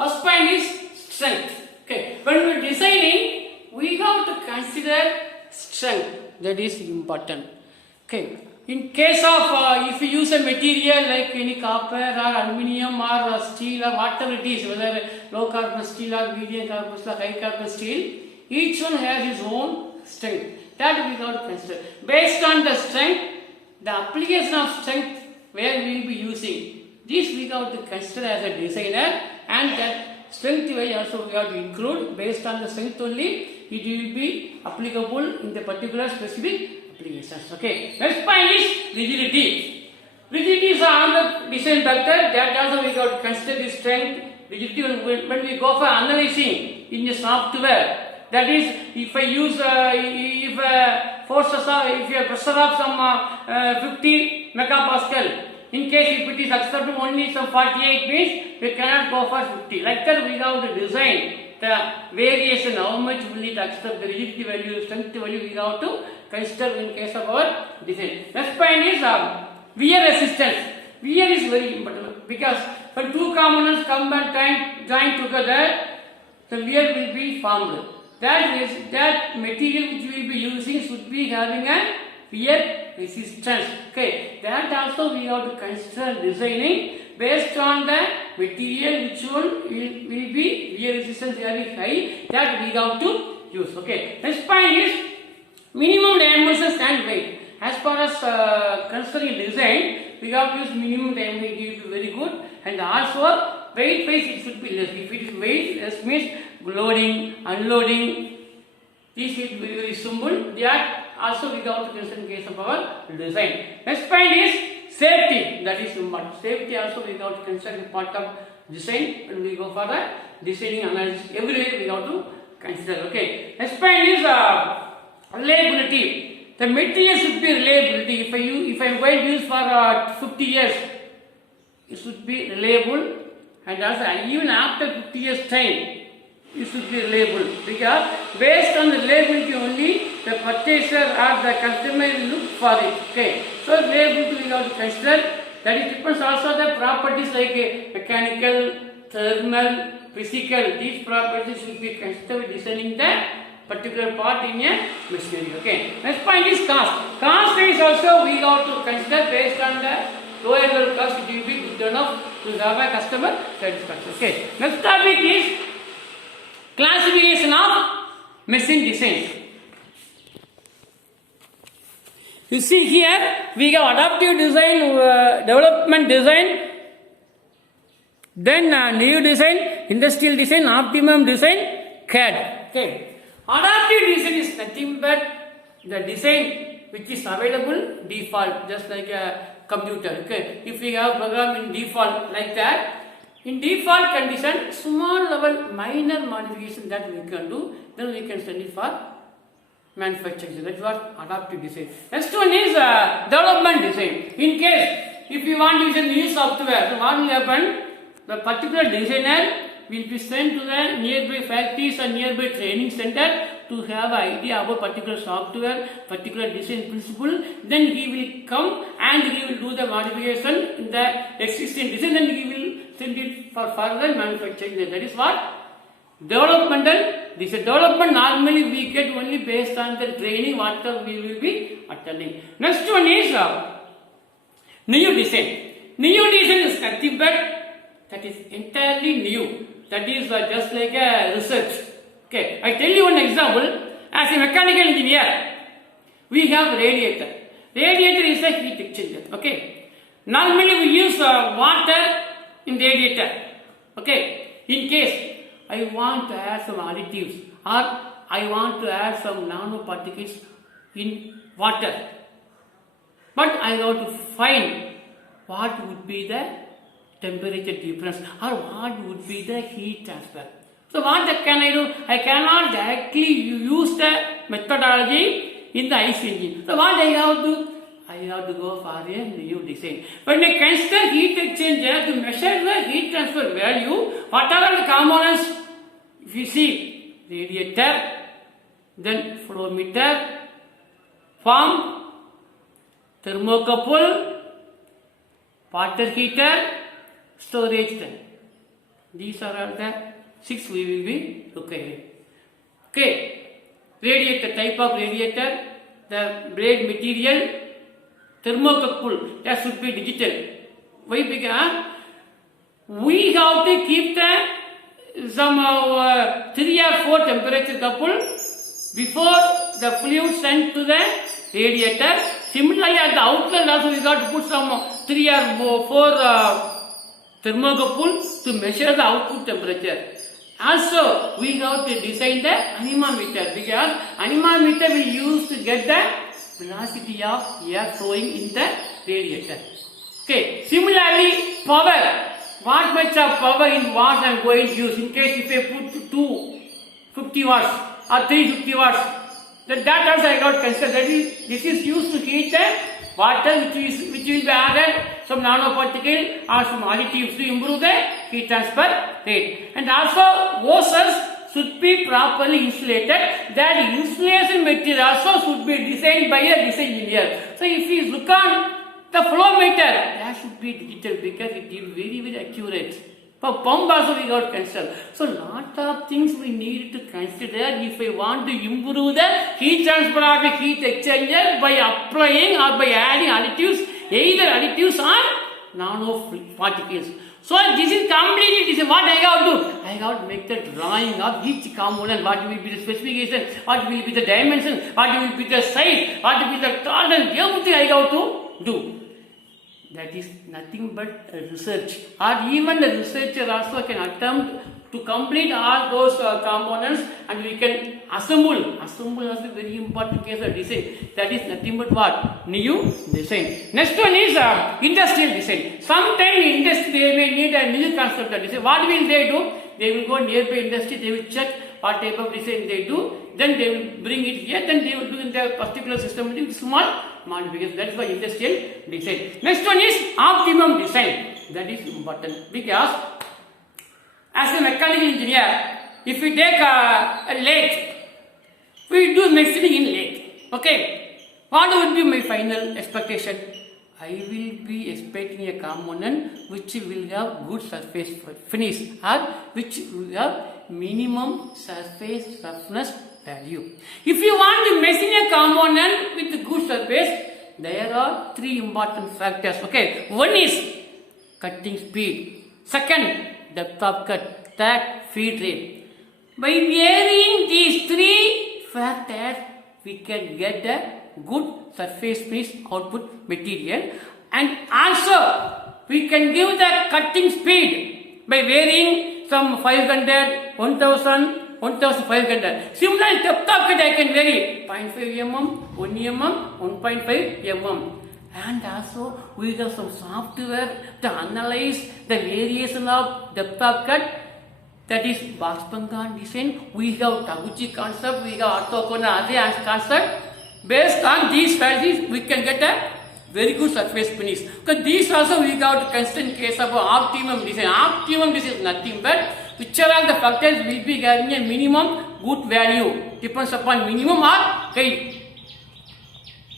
First point is strength. Okay, when we are designing, we have to consider strength. That is important. Okay, in case of if you use a material like any copper or aluminium or steel or whatever it is, whether low carbon steel or medium carbon steel or high carbon steel, each one has its own strength. That we have to consider. Based on the strength, the application of strength where we will be using, this we have to consider as a designer, and that strength way also we have to include. Based on the strength only, it will be applicable in the particular specific applications. Okay. Next point is rigidity. Rigidity is another design factor. That also we have to consider the strength. Rigidity when we go for analyzing in the software. That is, if I use if forces of if a pressure of some 50 megapascal. In case if it is accepted only some 48 means we cannot go for 50. Like that we have to design the variation, how much will it accept the rigidity value, strength value we have to consider in case of our design. Next point is wear resistance. Wear is very important because when two components come and join together, the wear will be formed. That material which we will be using should be having a wear resistance. Okay, that also we have to consider designing based on the material which will be wear resistance very high, that we have to use. Okay, next point is minimum dimensions and weight. As far as considering design, we have to use minimum dimension, it will be very good, and also weight wise it should be less. If it is weight less means loading, unloading, this will be very simple. That also we have to consider in case of our design. Next point is safety. That is important. Safety also we have to consider part of design when we go for the designing analysis. Everywhere we have to consider. Okay. Next point is reliability. The material should be reliability. If I am going to use for 50 years, it should be reliable, and also even after 50 years time, it should be reliable, because based on the reliability only the purchaser or the customer will look for it. Okay, so reliability we have to consider. That it depends also the properties like mechanical, thermal, physical. These properties should be considered designing the particular part in a machinery. Okay. Next point is cost. Cost is also we have to consider. Based on the lower level cost, it will be good enough to have a customer satisfaction. Okay. Next topic is classification of machine designs. You see here we have adaptive design, development design, then new design, industrial design, optimum design, CAD. Okay. Adaptive design is nothing but the design which is available default, just like a computer. Okay. If we have program in default like that, in default condition, small level minor modification that we can do, then we can send it for manufacturing. That's what adaptive design. Next one is development design. In case if you want to use a new software, so what will happen? The particular designer will be sent to the nearby factories or nearby training center to have an idea about particular software, particular design principle. Then he will come and he will do the modification in the existing design, and he will send it for further manufacturing. That is what developmental design. Development normally we get only based on the training whatever we will be attending. Next one is new design. New design is nothing but that is entirely new. That is just like a research. Okay, I tell you one example. As a mechanical engineer, we have radiator. Radiator is a heat exchanger. Okay, normally we use water in radiator. Okay, in case I want to add some additives or I want to add some nanoparticles in water, but I have to find what would be the temperature difference or what would be the heat transfer. So what can I do? I cannot directly use the methodology in the IC engine. So what I have to? I have to go for a new design. When I consider heat exchanger to measure the heat transfer value, whatever the components, if you see radiator, then flow meter, pump, thermocouple, water heater, storage tank. These are all the 6 we will be requiring. Okay, radiator, type of radiator, the blade material, thermocouple, that should be digital. Why? Because we have to keep the some 3 or 4 temperature couple before the fluid sent to the radiator. Similarly, at the outlet also we got to put some 3 or 4 thermocouple to measure the output temperature. Also, we have to design the anemometer, because anemometer we use to get the velocity of air flowing in the radiator. Okay. Similarly, power. What much of power in watts I am going to use? In case if I put 250 watts or 350 watts, that also I got considered. That is, this is used to heat the water which will be added some nanoparticle or some additives to improve the heat transfer rate. And also hoses should be properly insulated. That insulation material also should be designed by a design engineer. So if you look on the flow meter, that should be digital because it is very, very accurate. For pump also we got considered. So lot of things we need to consider if we want to improve the heat transfer of a heat exchanger by applying or by adding additives, either additives or nanoparticles. So this is completely, this is what I have to do. I have to make the drawing of each component, what will be the specification, what will be the dimension, what will be the size, what will be the tolerance, everything I have to do. That is nothing but research, or even the researcher also can attempt to complete all those components, and we can assemble. Assemble is a very important case of design. That is nothing but what? New design. Next one is industrial design. Sometimes in industry they may need a new concept of design. What will they do? They will go nearby industry, they will check what type of design they do, then they will bring it here, then they will do in their particular system with small modifications. That is why industrial design. Next one is optimum design. That is important because as a mechanical engineer, if we take a lathe, we do machining in lathe. Okay, what would be my final expectation? I will be expecting a component which will have good surface finish or which will have minimum surface roughness value. If you want to machine a component with good surface, there are 3 important factors. Okay, one is cutting speed, second depth of cut, third feed rate. By varying these 3 factors, we can get a good surface finish output material, and also we can give the cutting speed by varying some 500, 1000, 1500. Similarly, depth of cut I can vary 0.5 mm, 1 mm, 1.5 mm. And also we have some software to analyze the variation of depth of cut. That is Box-Pangan design. We have Taguchi concept, we have orthogonal concept. Based on these values, we can get a very good surface finish. Because these also we got to consider in case of optimum design. Optimum design is nothing but which are all the factors will be having a minimum good value. Depends upon minimum or high.